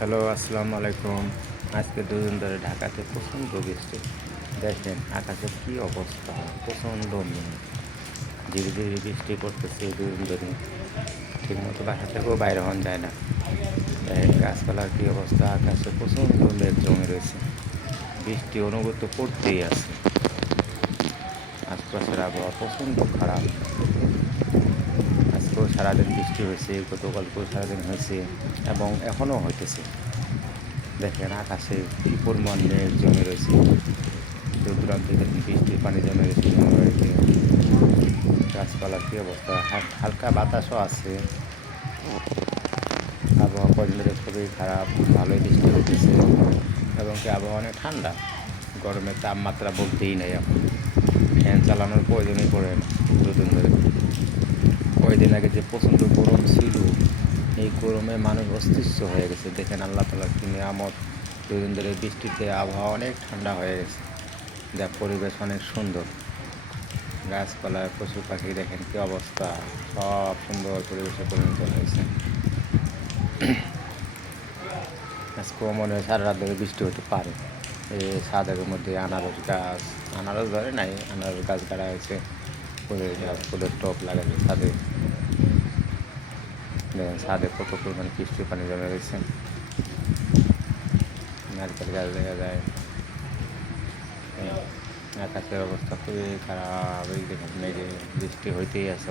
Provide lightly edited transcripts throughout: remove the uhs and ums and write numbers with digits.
Hello, আসসালামু আলাইকুম। আজকে দুদিন ধরে ঢাকাতে প্রচণ্ড বৃষ্টি। দেখেন আকাশের কী অবস্থা, প্রচণ্ড মেঘ। ধীরে ধীরে বৃষ্টি পড়তেছে এই দুদিন ধরে। ঠিকমতো বাসা থেকেও বাইরে হওয়া যায় না। দেখেন গাছপালার কী অবস্থা, আকাশে প্রচণ্ড মেঘ জমে রয়েছে। বৃষ্টি অনুভূত পড়তেই আছে। আশপাশের আবহাওয়া প্রচণ্ড খারাপ। আজকেও সারাদিন বৃষ্টি হয়েছে, গতকালকেও সারাদিন হয়েছে এবং এখনও হইতেছে। দেখেন আকাশে কী পরিমাণ মেঘ জমে রয়েছে। দূর দূরান্তে দেখুন বৃষ্টির পানি জমে রয়েছে জলবায়ুতে। গাছপালার কী অবস্থা, হালকা বাতাসও আছে। আবহাওয়া কদিন ধরে খুবই খারাপ, ভালোই বৃষ্টি হতেছে এবং কি আবহাওয়া অনেক ঠান্ডা। গরমের তাপমাত্রা বলতেই নেই এখন। ফ্যান চালানোর প্রয়োজনই পড়ে না দুদিন ধরে। কয়েকদিন আগে যে প্রচণ্ড গরম ছিল, এই গরমে মানুষ অস্থির হয়ে গেছে। দেখেন আল্লাহ তাআলার কি নিয়ামত, দুদিন ধরে বৃষ্টিতে আবহাওয়া অনেক ঠান্ডা হয়ে গেছে। যা পরিবেশ অনেক সুন্দর। গাছপালা পশু পাখি দেখেন কী অবস্থা, সব সুন্দর পরিবেশে পরিণত হয়েছে। আজকেও মনে হয় সারা রাত ধরে বৃষ্টি হতে পারে। এই ছাদের মধ্যে আনারস ধরে নাই, আনারস গাছ গাড়া হয়েছে, ফুলের টব লাগাচ্ছে ছাদে। দেখেন ছাদে কত পরিমাণ বৃষ্টির পানি জমে রয়েছে। নারকেল গাছ দেখা যায়। আকাশের অবস্থা খুবই খারাপ। এই দেখেন মেঘে বৃষ্টি হইতেই আছে,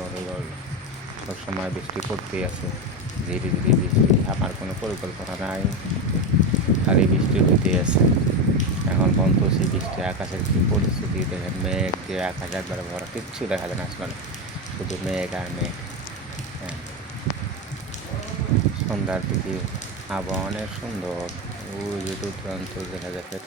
সব সময় বৃষ্টি পড়তেই আছে। ধীরে ধীরে বৃষ্টি, আমার কোনো পরিকল্পনা নাই, খালি বৃষ্টি হইতেই আছে। এখন পর্যন্ত সেই বৃষ্টি, আকাশের কী পরিস্থিতি দেখেন, মেঘ দিয়ে আকাশ একবারে ভরা, কিচ্ছু দেখা যায় না আসমানে, শুধু মেঘ আর মেঘ। হ্যাঁ, সন্ধ্যার দিকে আবহাওয়া অনেক সুন্দর। ওই যে দূর দূরান্ত দেখা যাচ্ছে